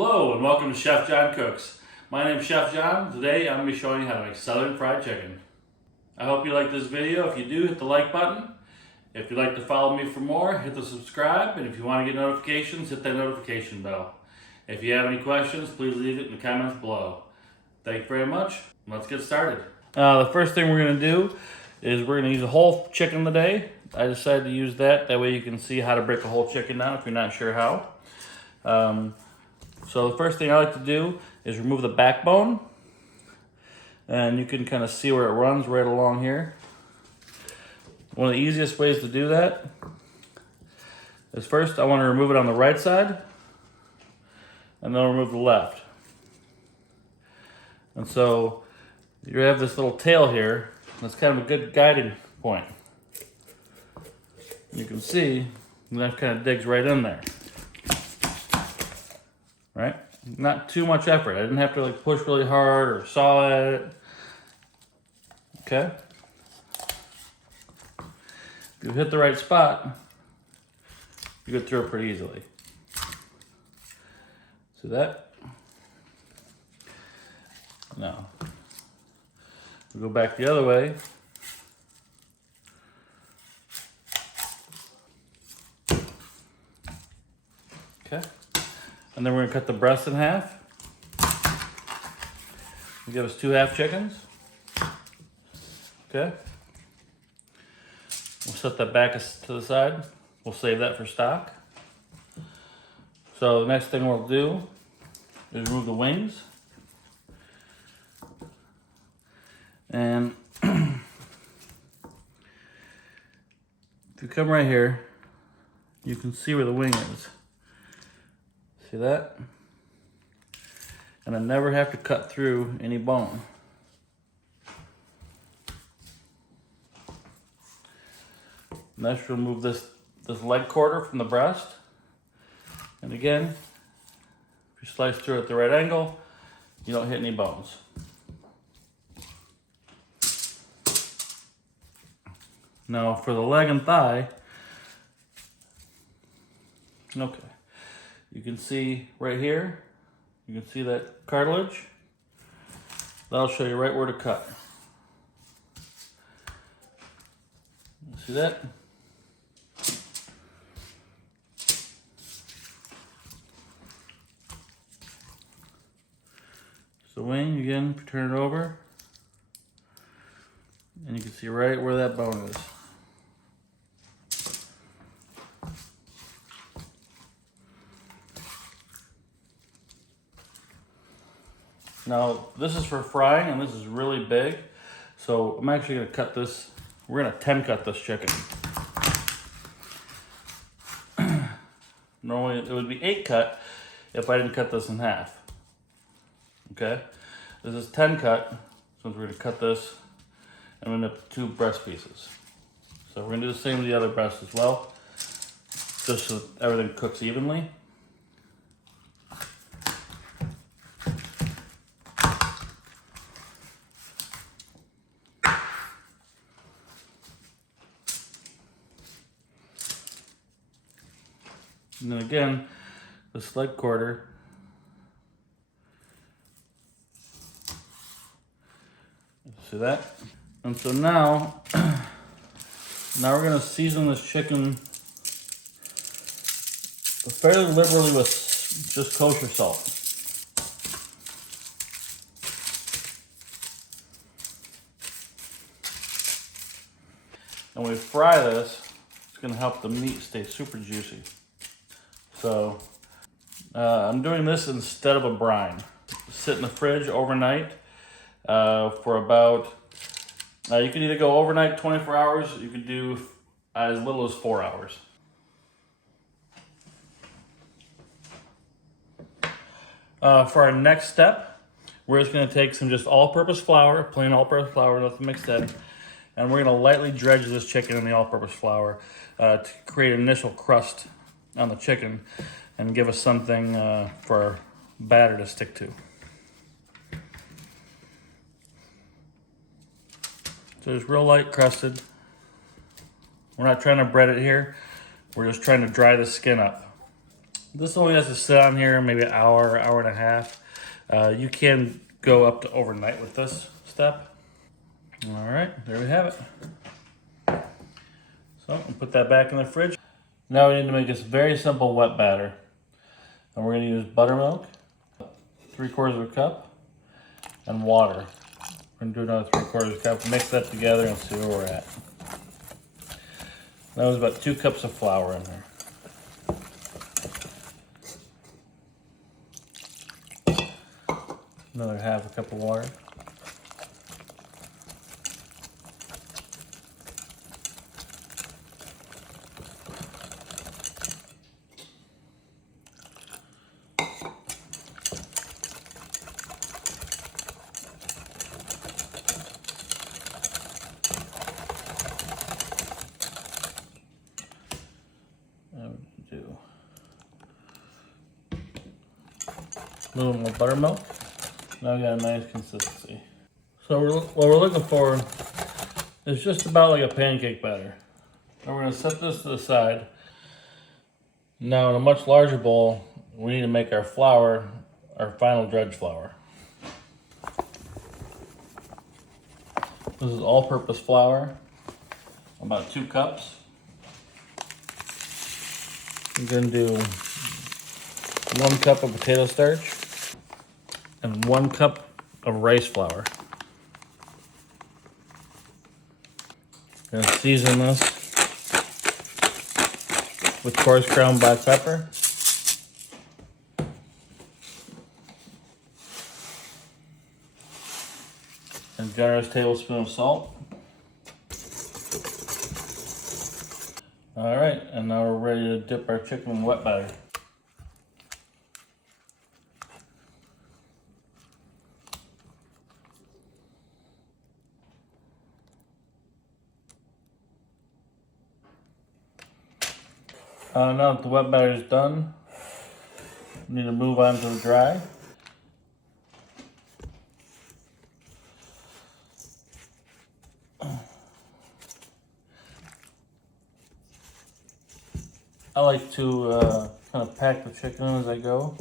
Hello and welcome to Chef John Cooks. My name is Chef John. Today I'm going to be showing you how to make Southern fried chicken. I hope you like this video. If you do, hit the like button. If you'd like to follow me for more, hit the subscribe. And if you want to get notifications, hit that notification bell. If you have any questions, please leave it in the comments below. Thank you very much. Let's get started. The first thing we're going to do is we're going to use a whole chicken today. I decided to use that. That way you can see how to break a whole chicken down if you're not sure how. So the first thing I like to do is remove the backbone, and you can kind of see where it runs right along here. One of the easiest ways to do that is first I want to remove it on the right side, and then I'll remove the left. And so you have this little tail here that's kind of a good guiding point. You can see that kind of digs right in there. Right? Not too much effort. I didn't have to like push really hard or saw at it. Okay? If you hit the right spot, you get through it pretty easily. See that? Now, we go back the other way. Okay? And then we're gonna cut the breast in half. Give us 2 half chickens. Okay. We'll set that back to the side. We'll save that for stock. So the next thing we'll do is remove the wings. And if you come right here, you can see where the wing is. See that? And I never have to cut through any bone. Next, remove this leg quarter from the breast. And again, if you slice through at the right angle, you don't hit any bones. Now for the leg and thigh, okay. You can see right here, you can see that cartilage. That'll show you right where to cut. See that? So wing, again, turn it over. And you can see right where that bone is. Now, this is for frying, and this is really big. So I'm actually gonna cut this, we're gonna 10 cut this chicken. Normally it would be 8 cut if I didn't cut this in half. Okay? This is 10 cut, since we're gonna cut this and we're gonna have 2 breast pieces. So we're gonna do the same with the other breast as well, just so everything cooks evenly. And then again, this leg quarter. See that? And so now we're gonna season this chicken fairly liberally with just kosher salt. And when we fry this, it's gonna help the meat stay super juicy. So I'm doing this instead of a brine. Sit in the fridge overnight for about, you can either go overnight 24 hours, you can do as little as 4 hours. For our next step, we're just gonna take some just all-purpose flour, plain all-purpose flour, nothing mixed in, and we're gonna lightly dredge this chicken in the all-purpose flour to create an initial crust on the chicken and give us something for our batter to stick to. So it's real light crusted. We're not trying to bread it here. We're just trying to dry the skin up. This only has to sit on here maybe an hour, hour and a half. You can go up to overnight with this step. All right, there we have it. So I'll put that back in the fridge. Now we need to make this very simple wet batter. And we're gonna use buttermilk, 3/4 of a cup, and water. We're gonna do another 3/4 cup, mix that together and see where we're at. That was about 2 cups of flour in there. Another 1/2 cup of water. Do a little more buttermilk. Now we got a nice consistency. So what we're looking for is just about like a pancake batter. Now we're gonna set this to the side. Now in a much larger bowl, we need to make our flour, our final dredge flour. This is all-purpose flour, about 2 cups. I'm gonna do 1 cup of potato starch and 1 cup of rice flour. Gonna season this with coarse ground black pepper. And a generous tablespoon of salt. All right, and now we're ready to dip our chicken in wet batter. Now that the wet batter is done, we need to move on to the dry. I like to kind of pack the chicken in as I go.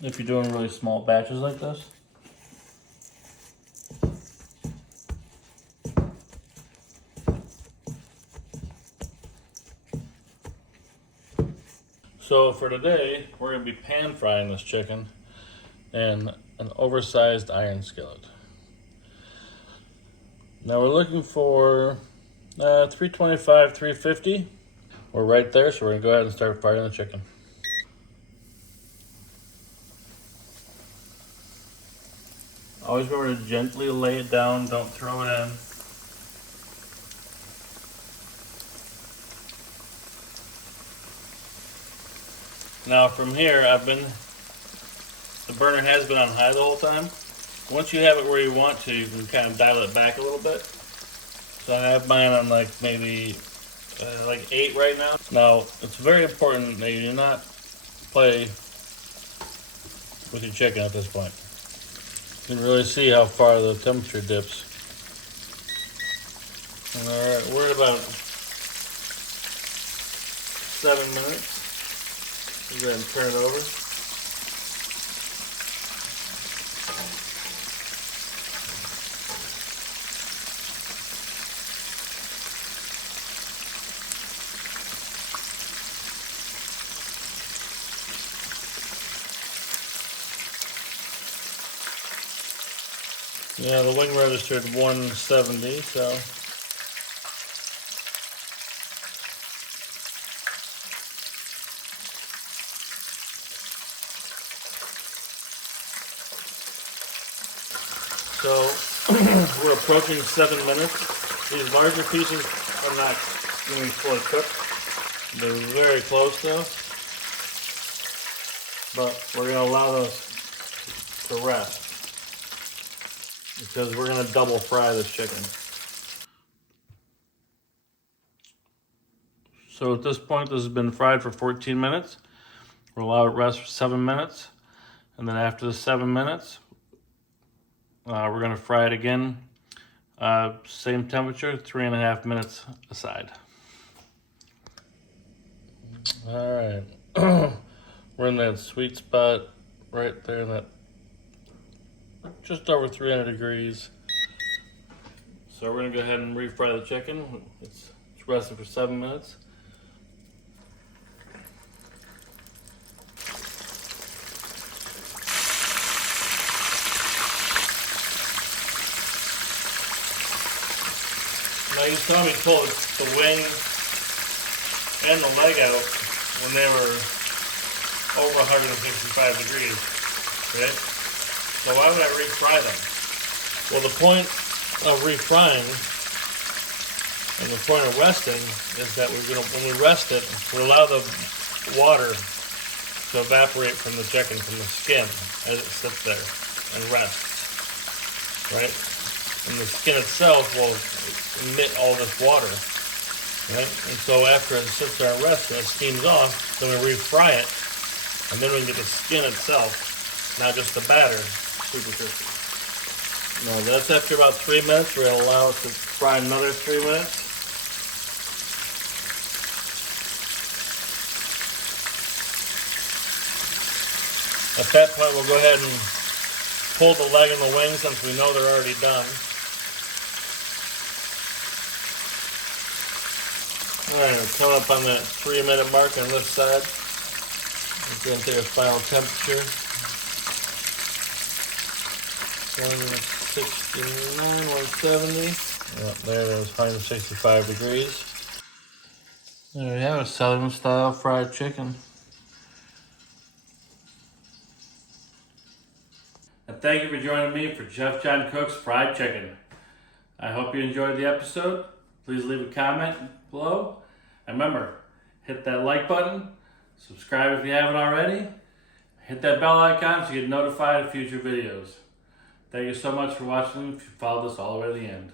If you're doing really small batches like this. So for today, we're gonna be pan frying this chicken in an oversized iron skillet. Now we're looking for 325, 350. We're right there, so we're gonna go ahead and start frying the chicken. Always remember to gently lay it down, don't throw it in. Now from here, the burner has been on high the whole time. Once you have it where you want to, you can kind of dial it back a little bit. So I have mine on like maybe like 8 right now. Now, it's very important that you do not play with your chicken at this point. You can really see how far the temperature dips. Alright, we're at about 7 minutes. Go ahead and turn it over. Yeah, the wing registered 170, so. So we're approaching 7 minutes. These larger pieces are not going to be fully cooked. They're very close though. But we're going to allow those to rest because we're going to double fry this chicken. So at this point, this has been fried for 14 minutes. We'll allow it rest for 7 minutes. And then after the 7 minutes, we're going to fry it again. Same temperature, 3.5 minutes aside. All right. We're in that sweet spot right there, that just over 300 degrees. So we're gonna go ahead and refry the chicken. It's resting for 7 minutes. Now you saw me pull the wing and the leg out when they were over 165 degrees, right? So why would I refry them? Well, the point of refrying and the point of resting is that when we rest it, we allow the water to evaporate from the chicken, from the skin, as it sits there and rests, right? And the skin itself will emit all this water, right? And so after it sits there and rests and it steams off, then we refry it, and then we can get the skin itself, not just the batter, super crispy. No, that's after about 3 minutes. We're gonna allow it to fry another 3 minutes. At that point, we'll go ahead and pull the leg and the wing since we know they're already done. Alright, we're coming up on that 3 minute mark on this side. It's going to take a final temperature. 169, 170. Yep, there it is, 165 degrees. There we have a Southern style fried chicken. And thank you for joining me for Chef John Cook's Fried Chicken. I hope you enjoyed the episode. Please leave a comment below. And remember, hit that like button, subscribe if you haven't already, hit that bell icon so you get notified of future videos. Thank you so much for watching if you followed this all the way to the end.